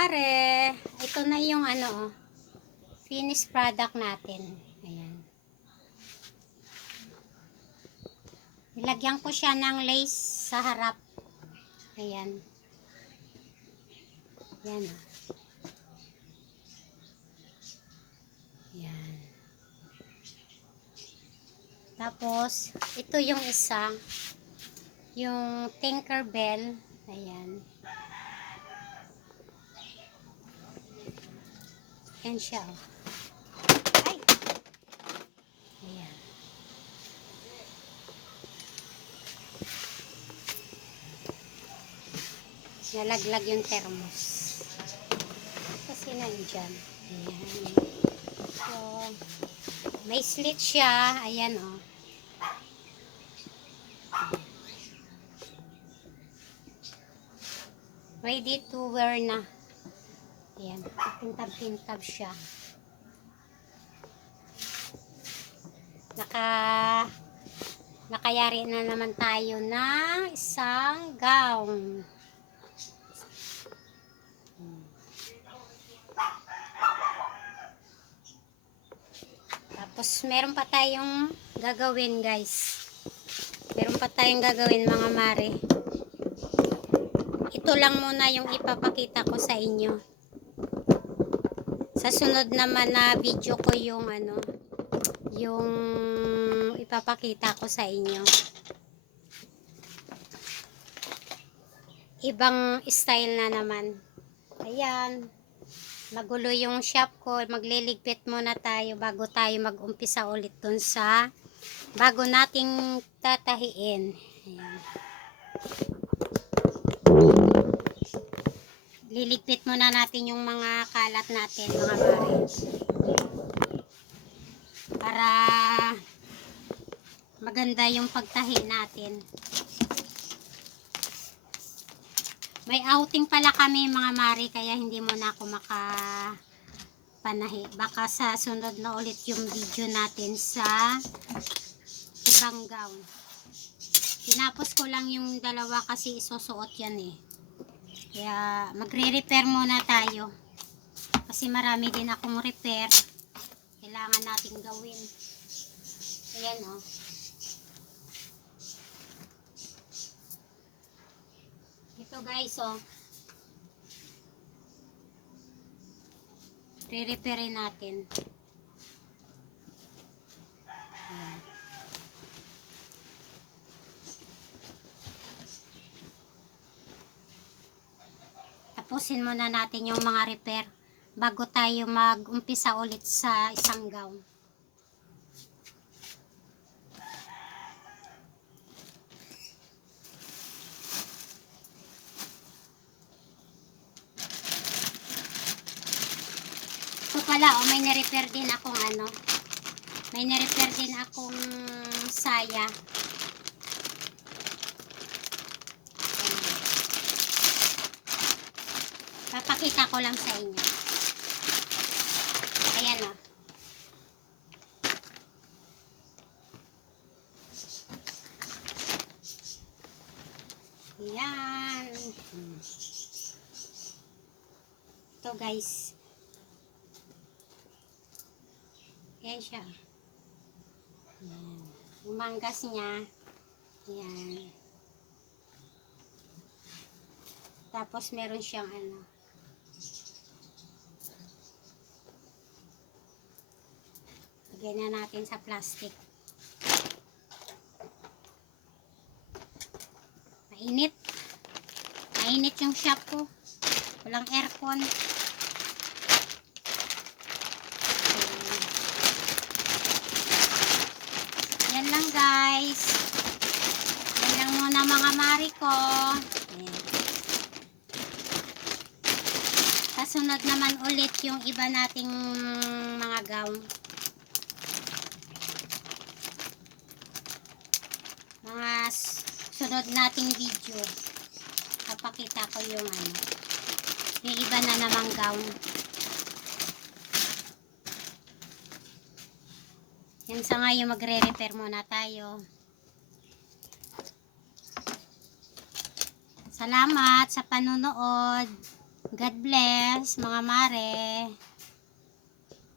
mare, ito na yung ano, finished product natin. Ayan. Nilagyan ko siya ng lace sa harap. Ayan. Ayan. Ayan. Tapos, ito yung isa. Yung Tinkerbell. Ayan. Ayan siya. Ay! Ayan. Nalaglag yung thermos. Kasi nandyan. Ayan. So, may slit siya. Ayan o. Ready to wear na. Ayan. Pintab-pintab siya. Nakayari na naman tayo ng isang gown. Tapos meron pa tayong gagawin, guys. Meron pa tayong gagawin, mga mare. Ito lang muna yung ipapakita ko sa inyo. Sa sunod naman na video ko yung ano, yung ipapakita ko sa inyo. Ibang style na naman. Ayan. Magulo yung shop ko. Magliligpit muna tayo bago tayo mag-umpisa ulit dun sa bago nating tatahiin. Ayan. Liligpit muna natin yung mga kalat natin, mga mare. Para maganda yung pagtahi natin. May outing pala kami, mga mare, kaya hindi muna ako makapanahi. Baka sa sunod na ulit yung video natin sa ibang gown. Tinapos ko lang yung dalawa kasi isusuot yan eh. Kaya magre-repair muna tayo. Kasi marami din akong repair. Kailangan nating gawin. Ayan o. Oh. Ito guys o. Oh. Re-repairin natin. Ayan. Tapusin muna natin yung mga repair bago tayo mag-umpisa ulit sa isang gown. Ito pala, oh, may na-repair din akong ano. May na-repair din akong saya. Papakita ko lang sa inyo. Ayan o. Ayan. Ito guys. Ayan siya. Ayan. Yung manggas niya. Ayan. Tapos meron siyang ano. Lagyan na natin sa plastic. Mainit. Mainit yung shop ko. Walang aircon. Yan lang guys. Yan lang muna mga mari ko. Ayan. Kasunod naman ulit yung iba nating mga gown. Mga sunod nating video. Papakita ko yung ano. Yung iba na namang gown. Yan sa ngayon magre-repair muna tayo. Salamat sa panunood. God bless, mga mare.